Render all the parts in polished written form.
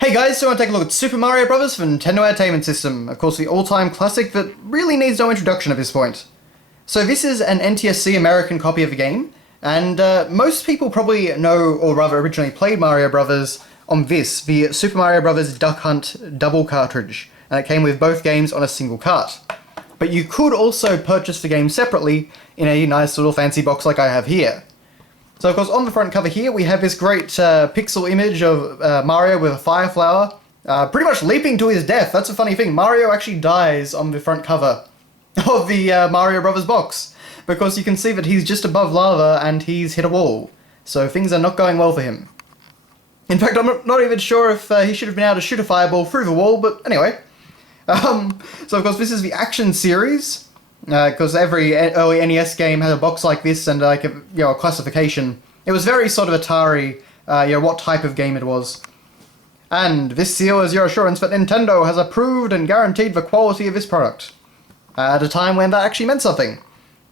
Hey guys, so I want to take a look at Super Mario Bros. For Nintendo Entertainment System. Of course, the all-time classic that really needs no introduction at this point. So this is an NTSC American copy of the game, and most people probably know, or rather originally played Mario Bros. On this, the Super Mario Bros. Duck Hunt double cartridge, and it came with both games on a single cart. But you could also purchase the game separately in a nice little fancy box like I have here. So of course on the front cover here we have this great pixel image of Mario with a fire flower, pretty much leaping to his death. That's a funny thing, Mario actually dies on the front cover of the Mario Brothers box, because you can see that he's just above lava and he's hit a wall. So things are not going well for him. In fact, I'm not even sure if he should have been able to shoot a fireball through the wall, but anyway. So of course this is the Action series, because every early NES game had a box like this and like a classification. It was very sort of Atari, what type of game it was. And this seal is your assurance that Nintendo has approved and guaranteed the quality of this product. At a time when that actually meant something.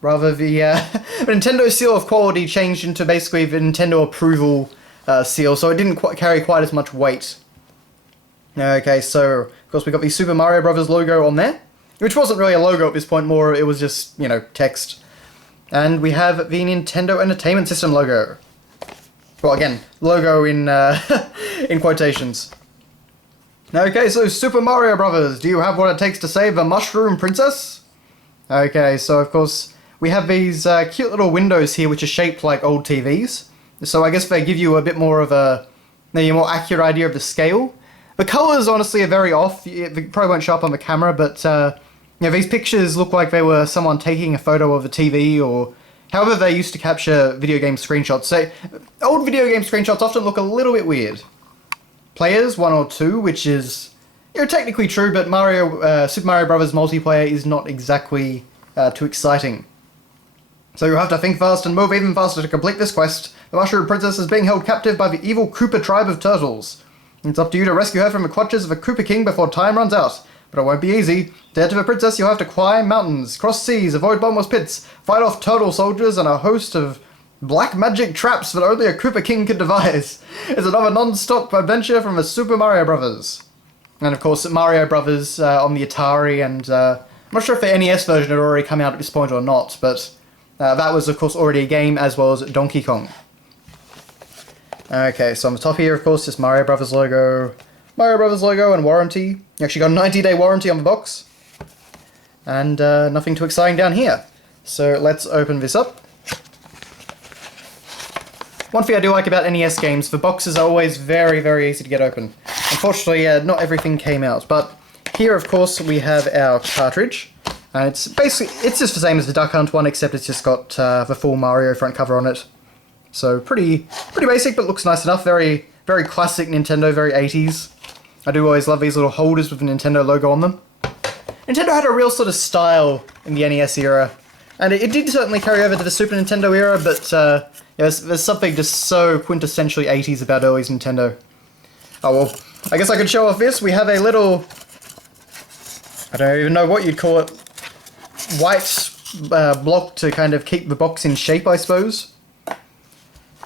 Rather, the Nintendo seal of quality changed into basically the Nintendo approval seal, so it didn't carry quite as much weight. Okay, so of course we got the Super Mario Bros. Logo on there, which wasn't really a logo at this point, more it was just, text. And we have the Nintendo Entertainment System logo. Well, again, logo in in quotations. Okay, so Super Mario Bros., do you have what it takes to save the Mushroom Princess? Okay, so of course we have these cute little windows here which are shaped like old TVs. So I guess they give you a bit more of a more accurate idea of the scale. The colours honestly are very off. They probably won't show up on the camera, but these pictures look like they were someone taking a photo of the TV, or however they used to capture video game screenshots. So old video game screenshots often look a little bit weird. Players 1 or 2, which is technically true, but Super Mario Bros. Multiplayer is not exactly too exciting. So you'll have to think fast and move even faster to complete this quest. The Mushroom Princess is being held captive by the evil Koopa tribe of turtles. It's up to you to rescue her from the clutches of the Koopa King before time runs out. But it won't be easy. To get to the princess, you'll have to climb mountains, cross seas, avoid bottomless pits, fight off turtle soldiers, and a host of black magic traps that only a Koopa King could devise. It's another non-stop adventure from the Super Mario Bros. And of course, Mario Bros. On the Atari, and I'm not sure if the NES version had already come out at this point or not, but that was of course already a game, as well as Donkey Kong. Okay, so on the top here, of course, this Mario Bros. Logo. Mario Bros. Logo and warranty. You actually got a 90-day warranty on the box. And nothing too exciting down here. So let's open this up. One thing I do like about NES games, the boxes are always very, very easy to get open. Unfortunately, not everything came out. But here, of course, we have our cartridge. And it's just the same as the Duck Hunt one, except it's just got the full Mario front cover on it. So pretty basic, but looks nice enough. Very, very classic Nintendo, very 80s. I do always love these little holders with the Nintendo logo on them. Nintendo had a real sort of style in the NES era, and it did certainly carry over to the Super Nintendo era, but there's something just so quintessentially 80s about early Nintendo. Oh well, I guess I could show off this. We have a little, I don't even know what you'd call it, white block to kind of keep the box in shape, I suppose.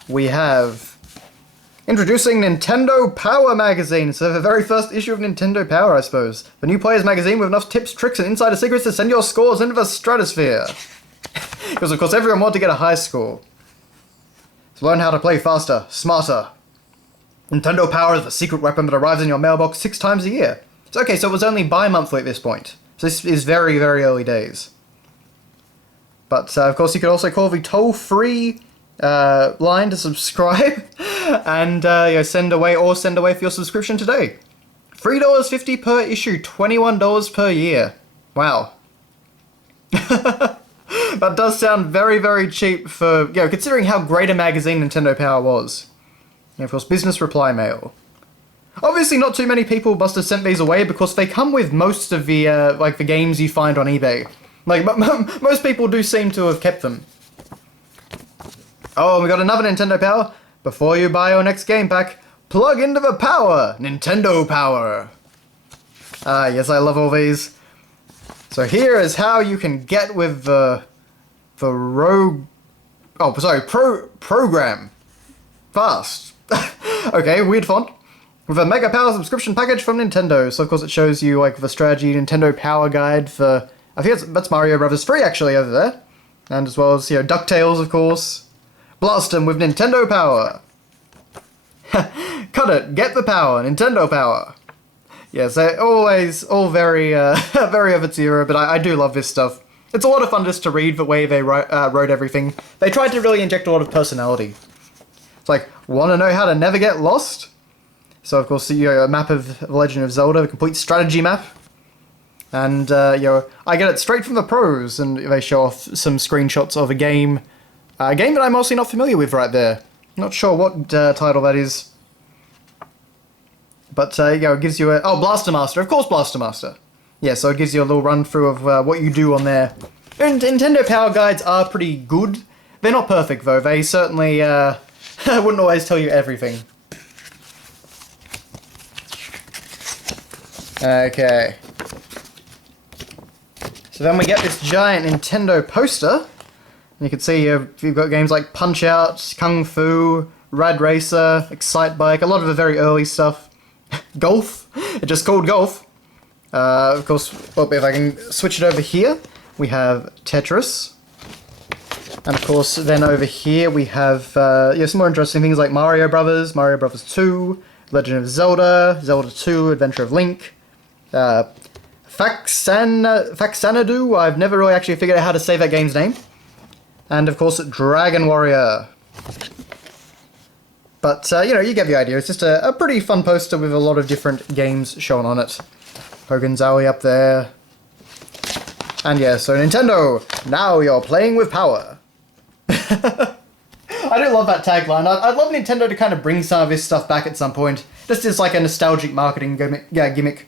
We have introducing Nintendo Power Magazine. So the very first issue of Nintendo Power, I suppose. The new player's magazine with enough tips, tricks, and insider secrets to send your scores into the stratosphere. Because of course everyone wants to get a high score. So learn how to play faster, smarter. Nintendo Power is the secret weapon that arrives in your mailbox 6 times a year. So okay, so it was only bi-monthly at this point. So this is very, very early days. But of course you could also call the toll-free line to subscribe and send away for your subscription today. $3.50 per issue, $21 per year. Wow. That does sound very, very cheap for, considering how great a magazine Nintendo Power was. And of course, business reply mail. Obviously not too many people must have sent these away, because they come with most of the the games you find on eBay. Most people do seem to have kept them. Oh, and we got another Nintendo Power. Before you buy your next game pack, plug into the power! Nintendo Power! Ah, yes, I love all these. So here is how you can get with the program. Fast. Okay, weird font. with a Mega Power subscription package from Nintendo. So of course it shows you like the strategy Nintendo Power Guide for, I think that's Mario Brothers 3 actually over there. And as well as, DuckTales of course. Blast 'em with Nintendo Power. Cut it, get the power, Nintendo Power. Yes, they're always all very, very of its era, but I do love this stuff. It's a lot of fun just to read the way they wrote everything. They tried to really inject a lot of personality. It's like, want to know how to never get lost? So of course, a map of The Legend of Zelda, a complete strategy map. And, I get it straight from the pros, and they show off some screenshots of a game that I'm mostly not familiar with right there. Not sure what title that is. But, it gives you oh, Blaster Master, of course Blaster Master. Yeah, so it gives you a little run through of what you do on there. And Nintendo Power Guides are pretty good. They're not perfect though, they certainly wouldn't always tell you everything. Okay. So then we get this giant Nintendo poster. And you can see you've got games like Punch-Out, Kung Fu, Rad Racer, Excite Bike, a lot of the very early stuff. Golf, it's just called Golf. Of course, well, if I can switch it over here, we have Tetris. And of course, then over here we have some more interesting things like Mario Brothers, Mario Brothers 2, Legend of Zelda, Zelda 2, Adventure of Link, Faxanadu, I've never really actually figured out how to say that game's name. And of course, Dragon Warrior. But, you get the idea. It's just a pretty fun poster with a lot of different games shown on it. Hogan's Alley up there. And yeah, so Nintendo, now you're playing with power. I do love that tagline. I'd love Nintendo to kind of bring some of this stuff back at some point. Just as like a nostalgic marketing gimmick.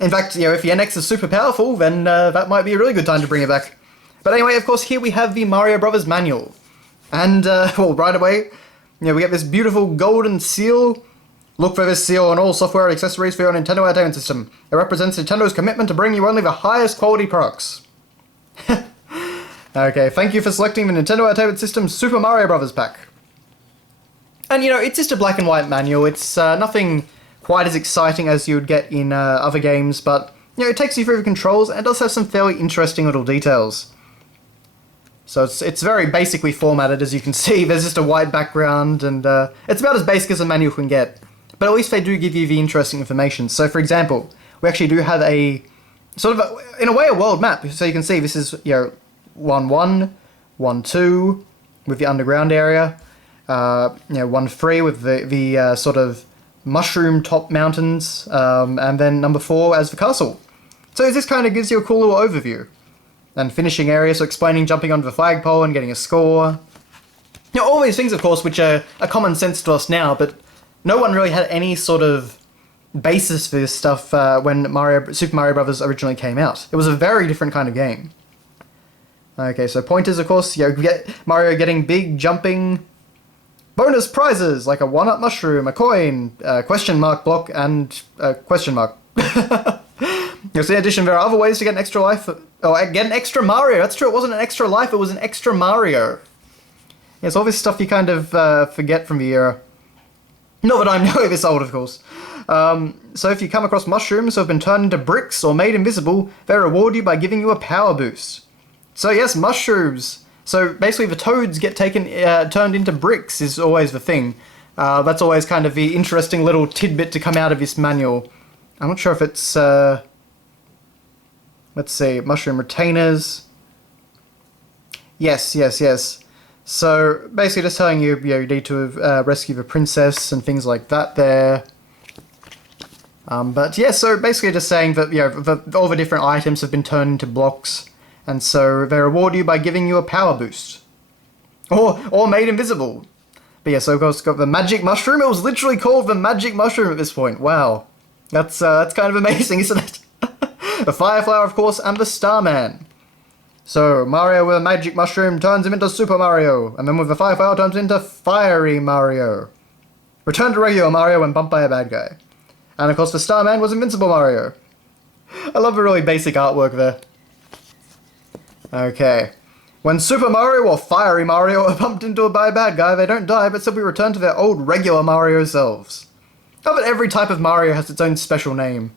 In fact, if the NX is super powerful, then that might be a really good time to bring it back. But anyway, of course, here we have the Mario Brothers manual. And, well, right away, we get this beautiful golden seal. Look for this seal on all software and accessories for your Nintendo Entertainment System. It represents Nintendo's commitment to bring you only the highest quality products. Okay, thank you for selecting the Nintendo Entertainment System Super Mario Bros. Pack. And, it's just a black and white manual. It's nothing quite as exciting as you would get in other games, but, it takes you through the controls and does have some fairly interesting little details. So it's very basically formatted, as you can see. There's just a white background, and it's about as basic as a manual can get. But at least they do give you the interesting information. So, for example, we actually do have a sort of, in a way, a world map. So you can see this is, 1-1, 1-2 with the underground area, 1-3 with the sort of mushroom top mountains, and then number 4 as the castle. So this kind of gives you a cool little overview. And finishing area, so explaining jumping onto the flagpole and getting a score. All these things, of course, which are common sense to us now, but no one really had any sort of basis for this stuff when Super Mario Bros. Originally came out. It was a very different kind of game. Okay, so pointers, of course, get Mario getting big, jumping. Bonus prizes, like a 1-up mushroom, a coin, a question mark block, and a question mark. In addition, there are other ways to get an extra life. Oh, get an extra Mario. That's true, it wasn't an extra life, it was an extra Mario. It's all this stuff you kind of forget from the era. Not that I'm nearly this old, of course. So if you come across mushrooms who have been turned into bricks or made invisible, they reward you by giving you a power boost. So yes, mushrooms. So basically the toads get turned into bricks is always the thing. That's always kind of the interesting little tidbit to come out of this manual. I'm not sure if it's... let's see, mushroom retainers. Yes. So, basically just telling you, you need to rescue the princess and things like that there. But yeah, so basically just saying that, all the different items have been turned into blocks, and so they reward you by giving you a power boost. Or made invisible. But yeah, so of course got the magic mushroom. It was literally called the magic mushroom at this point. Wow. That's kind of amazing, isn't it? The Fireflower, of course, and the Starman. So, Mario with a magic mushroom turns him into Super Mario, and then with the Fireflower turns into Fiery Mario. Return to regular Mario when bumped by a bad guy. And of course the Starman was Invincible Mario. I love the really basic artwork there. Okay. When Super Mario or Fiery Mario are bumped into by a bad guy, they don't die, but simply return to their old regular Mario selves. Oh, but every type of Mario has its own special name.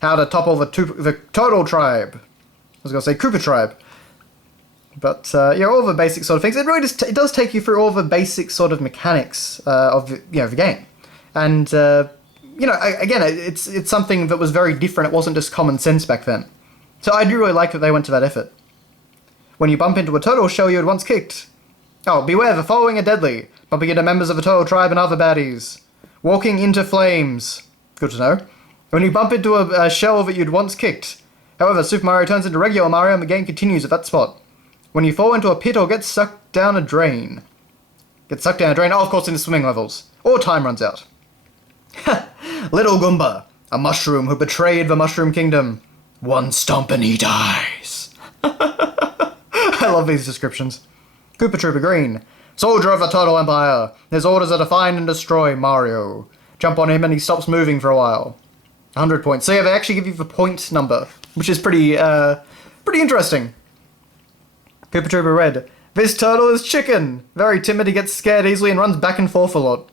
How to topple the Turtle Tribe. I was going to say Koopa Tribe. But, yeah, all the basic sort of things. It really just it does take you through all the basic sort of mechanics of the game. And, again, it's something that was very different. It wasn't just common sense back then. So I do really like that they went to that effort. When you bump into a turtle shell you had once kicked. Oh, beware, the following are deadly. Bumping into members of the Turtle Tribe and other baddies. Walking into flames. Good to know. When you bump into a shell that you'd once kicked. However, Super Mario turns into regular Mario and the game continues at that spot. When you fall into a pit or get sucked down a drain. Get sucked down a drain? Oh, of course, in the swimming levels. Or time runs out. Little Goomba, a mushroom who betrayed the Mushroom Kingdom. One stomp and he dies. I love these descriptions. Koopa Troopa Green, soldier of the Turtle Empire. His orders are to find and destroy Mario. Jump on him and he stops moving for a while. 100 points. So yeah, they actually give you the point number, which is pretty interesting. Koopa Troopa Red. This turtle is chicken. Very timid, he gets scared easily and runs back and forth a lot.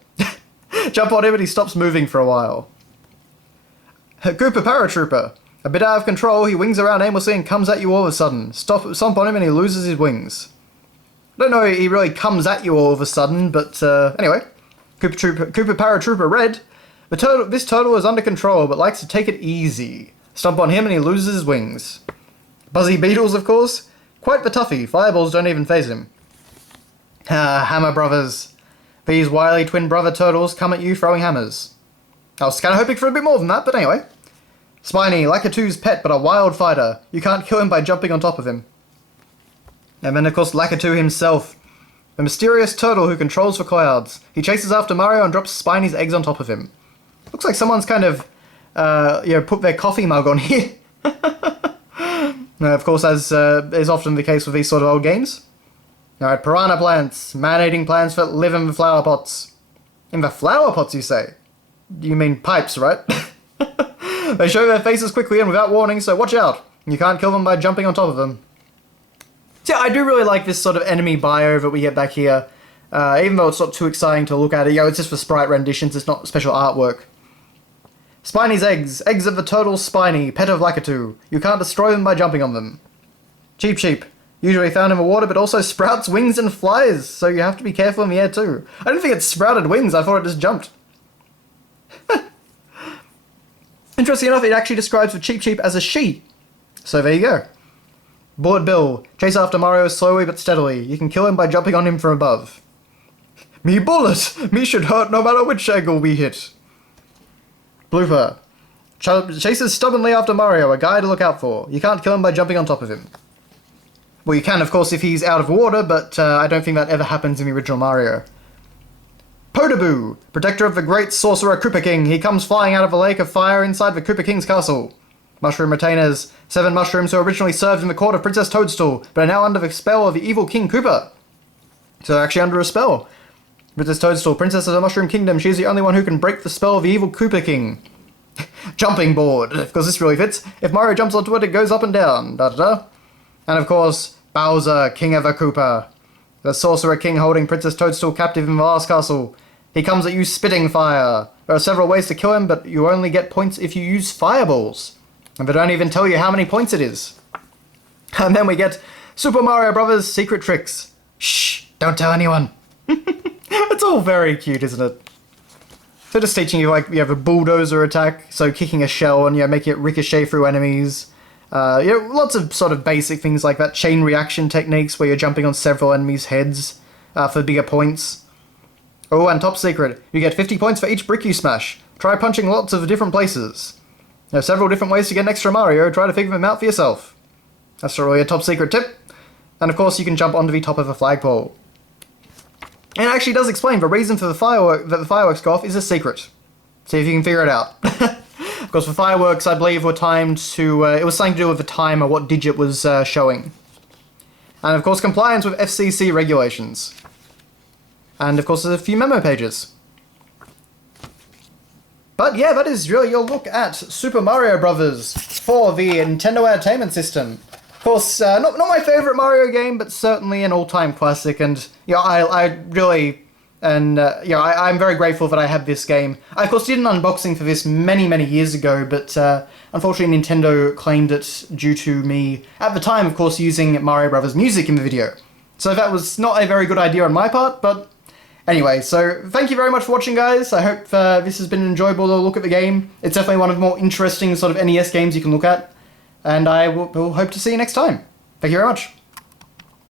Jump on him and he stops moving for a while. Koopa Paratrooper. A bit out of control, he wings around aimlessly and comes at you all of a sudden. Stomp on him and he loses his wings. I don't know he really comes at you all of a sudden, but anyway. Koopa Paratrooper Red. This turtle is under control, but likes to take it easy. Stomp on him and he loses his wings. Buzzy Beetles, of course. Quite the toughie. Fireballs don't even faze him. Hammer Brothers. These wily twin brother turtles come at you throwing hammers. I was kind of hoping for a bit more than that, but anyway. Spiny, Lakitu's pet, but a wild fighter. You can't kill him by jumping on top of him. And then, of course, Lakitu himself. A mysterious turtle who controls the clouds. He chases after Mario and drops Spiny's eggs on top of him. Looks like someone's kind of, put their coffee mug on here. Of course, as is often the case with these sort of old games. Alright, piranha plants. Man-eating plants that live in the flower pots. In the flower pots, you say? You mean pipes, right? They show their faces quickly and without warning, so watch out. You can't kill them by jumping on top of them. So yeah, I do really like this sort of enemy bio that we get back here. Even though it's not too exciting to look at it, it's just for sprite renditions, it's not special artwork. Spiny's eggs. Eggs of the turtle Spiny, pet of Lakitu. You can't destroy them by jumping on them. Cheep Cheep. Usually found in the water, but also sprouts wings and flies, so you have to be careful in the air too. I didn't think it sprouted wings, I thought it just jumped. Interesting enough, it actually describes the Cheep Cheep as a she. So there you go. Bored Bill. Chase after Mario slowly but steadily. You can kill him by jumping on him from above. Me bullet! Me should hurt no matter which angle we hit. Blooper. Chases stubbornly after Mario, a guy to look out for. You can't kill him by jumping on top of him. Well, you can, of course, if he's out of water, but I don't think that ever happens in the original Mario. Podoboo. Protector of the great sorcerer Koopa King. He comes flying out of a lake of fire inside the Koopa King's castle. Mushroom retainers. 7 mushrooms who originally served in the court of Princess Toadstool, but are now under the spell of the evil King Koopa. So they're actually under a spell. Princess Toadstool, Princess of the Mushroom Kingdom. She's the only one who can break the spell of the evil Koopa King. Jumping board. Of course, this really fits. If Mario jumps onto it, it goes up and down. Da-da-da. And of course, Bowser, King of the Koopa. The Sorcerer King holding Princess Toadstool captive in the last castle. He comes at you spitting fire. There are several ways to kill him, but you only get points if you use fireballs. And they don't even tell you how many points it is. And then we get Super Mario Bros. Secret Tricks. Shh, don't tell anyone. It's all very cute, isn't it? So just teaching you, like, you have a bulldozer attack, so kicking a shell and, making it ricochet through enemies. Lots of sort of basic things like that. Chain reaction techniques where you're jumping on several enemies' heads for bigger points. Oh, and top secret, you get 50 points for each brick you smash. Try punching lots of different places. There are several different ways to get an extra Mario, try to figure them out for yourself. That's really a top secret tip. And of course you can jump onto the top of a flagpole. And it actually does explain the reason for the fireworks go off is a secret. See if you can figure it out. Of course, the fireworks, I believe, were timed to... it was something to do with the time or what digit was showing. And of course, compliance with FCC regulations. And of course, there's a few memo pages. But yeah, that is really your look at Super Mario Bros. For the Nintendo Entertainment System. Of course, not my favourite Mario game, but certainly an all-time classic, and I really And yeah, I'm very grateful that I have this game. I, of course, did an unboxing for this many, many years ago, but unfortunately Nintendo claimed it due to me, at the time, of course, using Mario Brothers music in the video. So that was not a very good idea on my part, but anyway, so thank you very much for watching, guys. I hope this has been an enjoyable look at the game. It's definitely one of the more interesting sort of NES games you can look at, and I will hope to see you next time. Thank you very much.